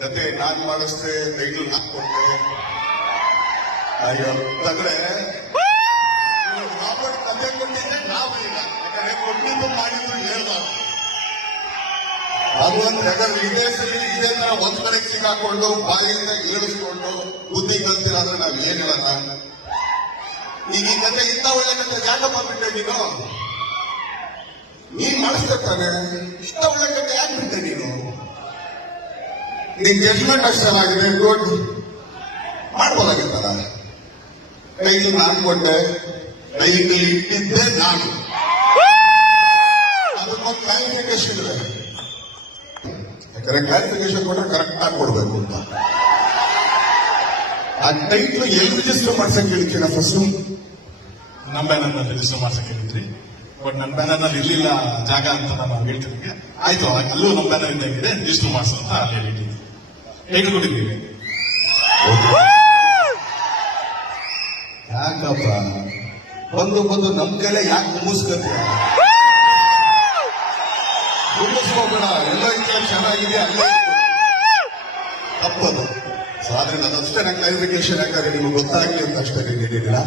ಜೊತೆ ನಾನ್ ಮಾಡಿಸ್ದೆ ಟೈಟಲ್ ಹಾಕೊಟ್ಟೆ. ಅಯ್ಯೋ ಅಂದ್ರೆ ರಾಬರ್ಟ್ ಕತೆ ಕೊಟ್ಟಿದ್ರೆ ನಾವು ಇಲ್ಲ, ಯಾಕಂದ್ರೆ ಕೊಟ್ಟಿದ್ದು ಮಾಡಿದ್ರು ಹೇಳ್ಬಾರ್ದು. ಅದು ಅಂದ್ರೆ ಯಾಕಂದ್ರೆ ಇದೇ ತರ ಒಂದ್ ಕಡೆಗೆ ಸಿಕ್ಕಾಕೊಂಡು ಬಾಯಿಯಿಂದ ಏಳಿಸ್ಕೊಂಡು ಬುದ್ಧಿ ಕಲ್ತಿರಾದ್ರೆ ನಾವ್ ಏನ್ ಹೇಳಲ್ಲ. ಈಗ ಈ ಕತೆ ಇಂಥ ಒಳ್ಳೆ ಕತೆ ಯಾಕಪ್ಪ ಬಿಟ್ಟೆ ನೀನು? ನೀನ್ ಮಾಡಿಸ್ತಾನೆ ಇಂಥ ಒಳ್ಳೆ ಕತೆ ಯಾಕೆ ಬಿಟ್ಟೆ ನೀನು? ನಿನ್ ಜಡ್ಜ್ಮೆಂಟ್ ಅಷ್ಟು ಚೆನ್ನಾಗಿದೆ, ಗುಡ್, ಮಾಡ್ಬೋದಾಗಿತ್ತಲ್ಲ. ಟೈಟಲ್ ನಾನು ಕೊಟ್ಟೆ, ಟೈಟಲ್ ಇಟ್ಟಿದ್ದೆ ನಾನು. ಅದಕ್ಕೊಂದು ಕ್ಲಾರಿಫಿಕೇಶನ್ ಇದೆ, ಯಾಕಂದ್ರೆ ಕ್ಲಾರಿಫಿಕೇಶನ್ ಕೊಟ್ಟರೆ ಕರೆಕ್ಟ್ ಆಗಿ ಕೊಡ್ಬೇಕು ಅಂತ. ಆ ಟೈಟ್ಲ್ ಎಲ್ಲಿ ರಿಜಿಸ್ಟರ್ ಮಾಡ್ಸಕ್ ಹೇಳಿದ್ದೀರಾ? ಫಸ್ಟ್ ನಮ್ಮ ಬ್ಯಾನರ್ ರಿಜಿಸ್ಟರ್ ಮಾಡ್ಸಕ್ ಹೇಳಿದ್ರಿ, ಬಟ್ ನನ್ನ ಬ್ಯಾನರ್ ನಲ್ಲಿ ಇರ್ಲಿಲ್ಲ ಜಾಗ ಅಂತ ನಾನು ಹೇಳ್ತಿದ್ದೆ. ಆಯ್ತು, ಅಲ್ಲೂ ನಮ್ಮ ಬ್ಯಾನರ್ ಇದ್ದಾಗಿದೆ, ರಿಜಿಸ್ಟರ್ ಮಾಡ್ಸೋ ಅಂತ ಅಲ್ಲಿ ಹೇಳಿದ್ದೀನಿ. ಹೇಗೆ ಕೊಟ್ಟಿದ್ದೀವಿ? ಯಾಕಪ್ಪ ಬಂದು ನಮ್ ಕೈಲೆ ಯಾಕೆ ಮುಗಿಸ್ಕತ್ತೀಯ? ಮುಗಿಸ್ಕೋಬೇಡ, ಎಲ್ಲೋ ಇದ್ರೆ ಚೆನ್ನಾಗಿದೆ ಅಲ್ಲೇ ತಪ್ಪದು. ಸೊ ಆದ್ರೆ ಅದಷ್ಟೇ ಕ್ಲಾರಿಫಿಕೇಶನ್ ಯಾಕಂದ್ರೆ ನಿಮ್ಗೆ ಗೊತ್ತಾಗ್ಲಿ ಅಂತ ಅಷ್ಟೇ ಹೇಳಿದ್ದೀರಾ.